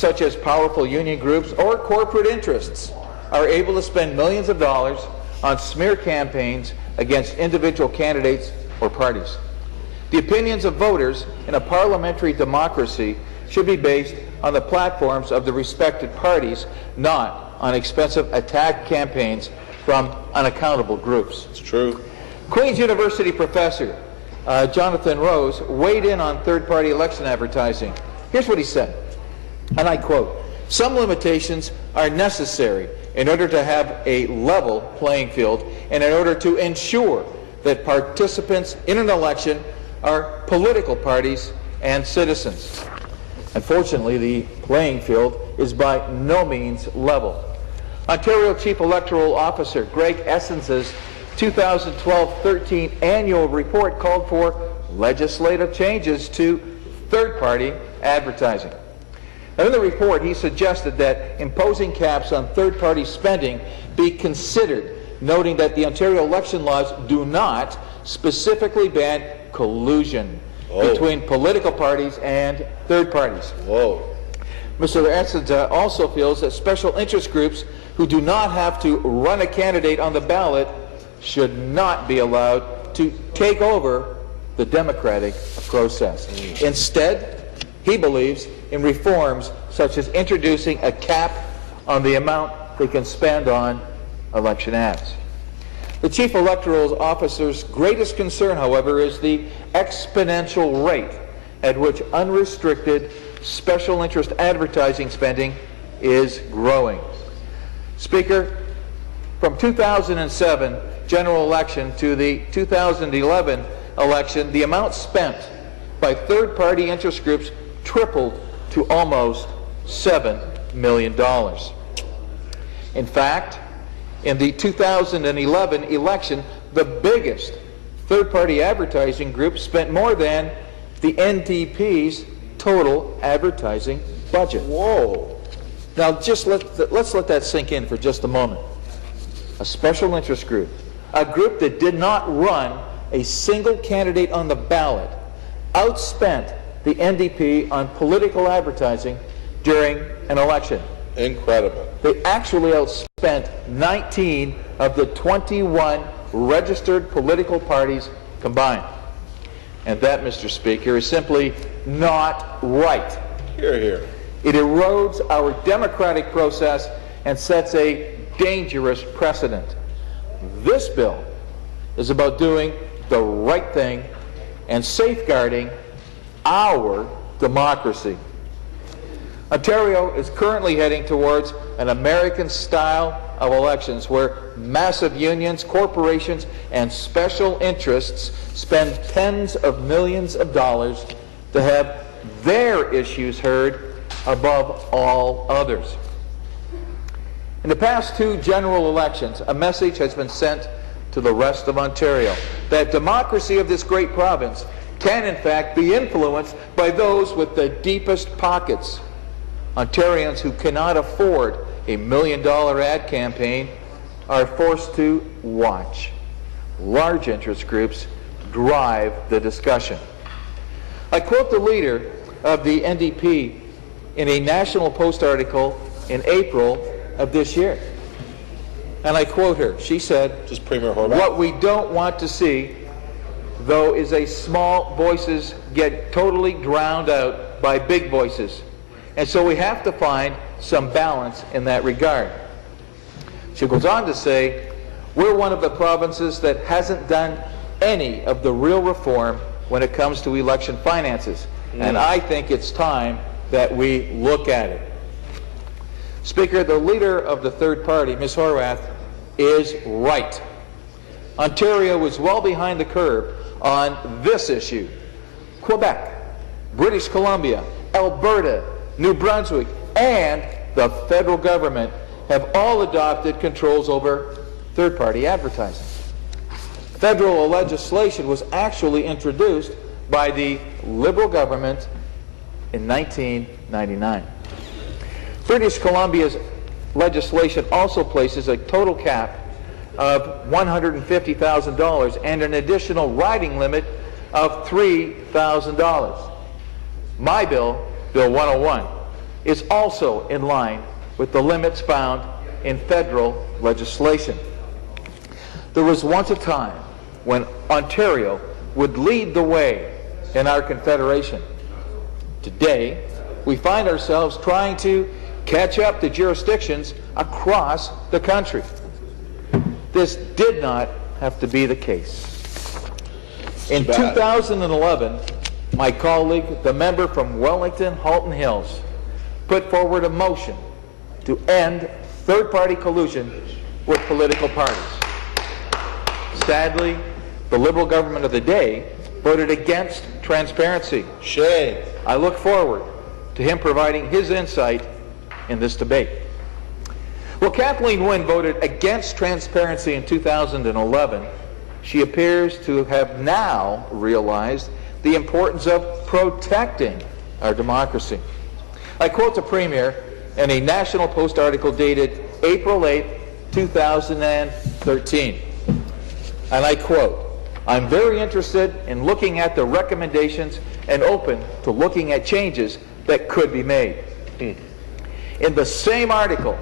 such as powerful union groups or corporate interests, are able to spend millions of dollars on smear campaigns against individual candidates or parties. The opinions of voters in a parliamentary democracy should be based on the platforms of the respected parties, not on expensive attack campaigns from unaccountable groups. It's true. Queen's University professor Jonathan Rose weighed in on third-party election advertising. Here's what he said, and I quote, "Some limitations are necessary in order to have a level playing field and in order to ensure that participants in an election are political parties and citizens. Unfortunately, the playing field is by no means level." Ontario Chief Electoral Officer Greg Essence's 2012-13 annual report called for legislative changes to third-party advertising. Now, in the report, he suggested that imposing caps on third-party spending be considered, noting that the Ontario election laws do not specifically ban collusion between political parties and third parties. Mr. Essence also feels that special interest groups who do not have to run a candidate on the ballot should not be allowed to take over the democratic process. Instead, he believes in reforms such as introducing a cap on the amount they can spend on election ads. The Chief Electoral Officer's greatest concern, however, is the exponential rate at which unrestricted special interest advertising spending is growing. Speaker, from 2007 general election to the 2011 election, the amount spent by third-party interest groups tripled to almost $7 million. In fact, in the 2011 election, the biggest third-party advertising group spent more than the NDP's total advertising budget. Whoa. Now, just let's let that sink in for just a moment. A special interest group, a group that did not run a single candidate on the ballot, outspent the NDP on political advertising during an election. Incredible. They actually outspent 19 of the 21 registered political parties combined. And that, Mr. Speaker, is simply not right. Hear, hear. It erodes our democratic process and sets a dangerous precedent. This bill is about doing the right thing and safeguarding our democracy. Ontario is currently heading towards an American style of elections where massive unions, corporations, and special interests spend tens of millions of dollars to have their issues heard above all others. In the past two general elections, a message has been sent to the rest of Ontario that democracy of this great province can in fact be influenced by those with the deepest pockets. Ontarians who cannot afford a $1 million ad campaign are forced to watch large interest groups drive the discussion. I quote the leader of the NDP in a National Post article in April of this year. And I quote her. She said, Just Premier Horwath. "What we don't want to see, though, is a small voices get totally drowned out by big voices. And so we have to find some balance in that regard." She goes on to say, "We're one of the provinces that hasn't done any of the real reform when it comes to election finances. And I think it's time that we look at it." Speaker, the leader of the third party, Ms. Horwath, is right. Ontario is well behind the curve on this issue. Quebec, British Columbia, Alberta, New Brunswick, and the federal government have all adopted controls over third-party advertising. Federal legislation was actually introduced by the Liberal government in 1999. British Columbia's legislation also places a total cap of $150,000 and an additional riding limit of $3,000. My bill, Bill 101, is also in line with the limits found in federal legislation. There was once a time when Ontario would lead the way in our confederation. Today, we find ourselves trying to catch up to jurisdictions across the country. This did not have to be the case. In 2011, my colleague, the member from Wellington Halton Hills, put forward a motion to end third-party collusion with political parties. Sadly, the Liberal government of the day voted against transparency. Shame. I look forward to him providing his insight in this debate. Well, Kathleen Wynne voted against transparency in 2011. She appears to have now realized the importance of protecting our democracy. I quote the Premier in a National Post article dated April 8, 2013. And I quote, "I'm very interested in looking at the recommendations and open to looking at changes that could be made." In the same article,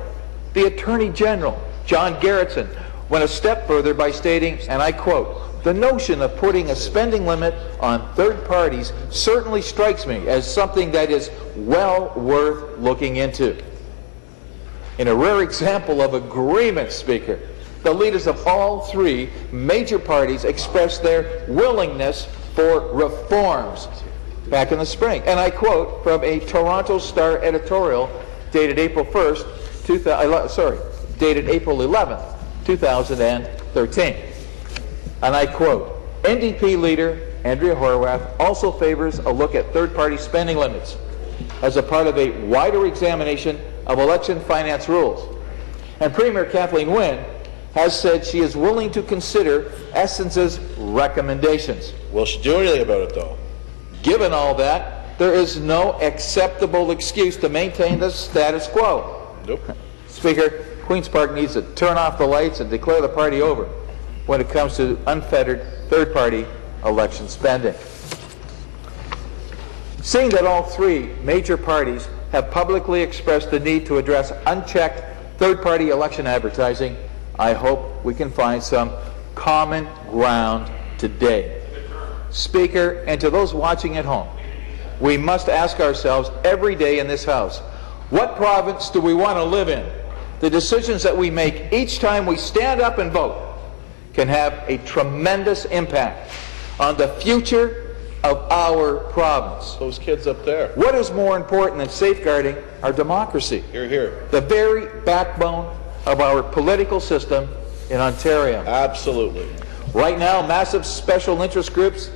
the Attorney General, John Gerritsen, went a step further by stating, and I quote, "The notion of putting a spending limit on third parties certainly strikes me as something that is well worth looking into." In a rare example of agreement, Speaker, the leaders of all three major parties expressed their willingness for reforms back in the spring. And I quote from a Toronto Star editorial dated April 11th, 2013. And I quote, "NDP leader Andrea Horwath also favors a look at third-party spending limits as a part of a wider examination of election finance rules. And Premier Kathleen Wynne has said she is willing to consider Essence's recommendations." Will she do anything about it, though? Given all that, there is no acceptable excuse to maintain the status quo. Nope. Speaker, Queen's Park needs to turn off the lights and declare the party over when it comes to unfettered third-party election spending. Seeing that all three major parties have publicly expressed the need to address unchecked third-party election advertising, I hope we can find some common ground today. Speaker, and to those watching at home, we must ask ourselves every day in this House, what province do we want to live in? The decisions that we make each time we stand up and vote can have a tremendous impact on the future of our province. Those kids up there. What is more important than safeguarding our democracy? Hear, hear. The very backbone of our political system in Ontario. Absolutely. Right now, massive special interest groups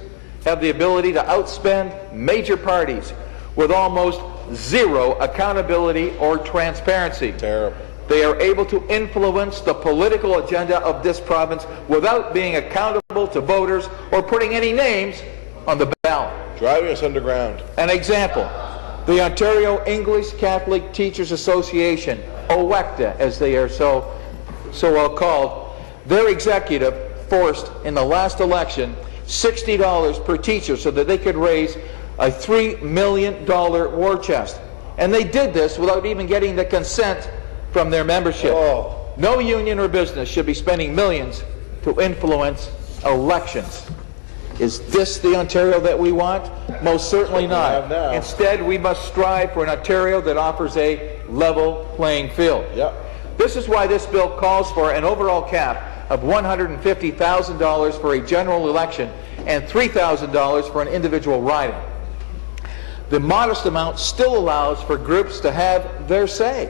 have the ability to outspend major parties with almost zero accountability or transparency. Terrible. They are able to influence the political agenda of this province without being accountable to voters or putting any names on the ballot. Driving us underground. An example, the Ontario English Catholic Teachers Association, OECTA as they are so well called, their executive forced in the last election $60 per teacher so that they could raise a $3 million war chest. And they did this without even getting the consent from their membership. Oh. No union or business should be spending millions to influence elections. Is this the Ontario that we want? Most certainly not. Instead, we must strive for an Ontario that offers a level playing field. Yep. This is why this bill calls for an overall cap of $150,000 for a general election and $3,000 for an individual riding. The modest amount still allows for groups to have their say,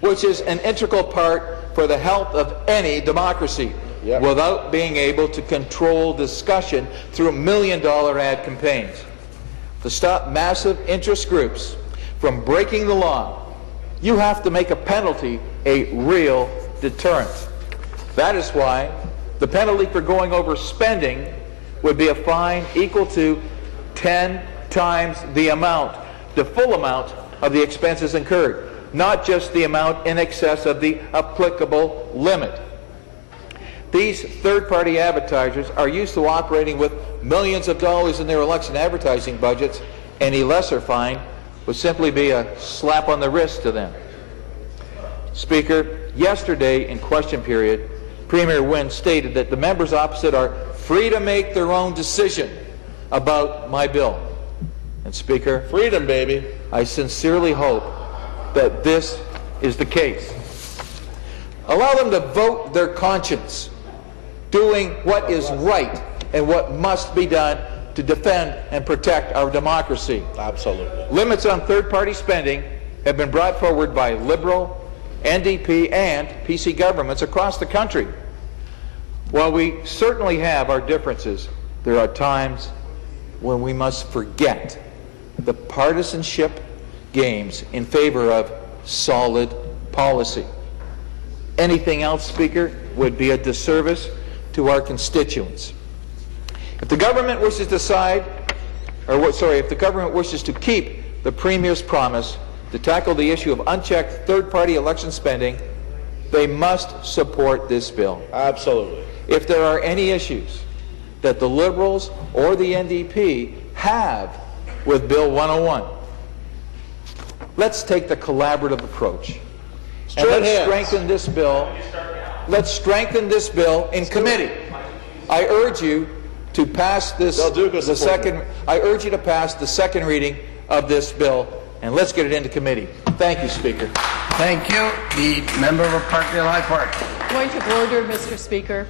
which is an integral part for the health of any democracy, without being able to control discussion through million-dollar ad campaigns. To stop massive interest groups from breaking the law, you have to make a penalty a real deterrent. That is why the penalty for going over spending would be a fine equal to 10 times the amount, the full amount of the expenses incurred, not just the amount in excess of the applicable limit. These third-party advertisers are used to operating with millions of dollars in their election advertising budgets. Any lesser fine would simply be a slap on the wrist to them. Speaker, yesterday in question period, Premier Wynne stated that the members opposite are free to make their own decision about my bill. And Speaker, Freedom, baby. I sincerely hope that this is the case. Allow them to vote their conscience, doing what is right and what must be done to defend and protect our democracy. Absolutely. Limits on third-party spending have been brought forward by Liberal, NDP, and PC governments across the country. While we certainly have our differences, there are times when we must forget the partisanship games in favor of solid policy. Anything else, Speaker, would be a disservice to our constituents. If the government wishes to if the government wishes to keep the Premier's promise to tackle the issue of unchecked third-party election spending, they must support this bill. Absolutely. If there are any issues that the Liberals or the NDP have with Bill 101, let's take the collaborative approach. And let's strengthen this bill. Let's strengthen this bill in committee. I urge you to pass this I urge you to pass the second reading of this bill, and let's get it into committee. Thank you, Speaker. Thank you. The member of Parkdale High Park. Point of order, Mr. Speaker.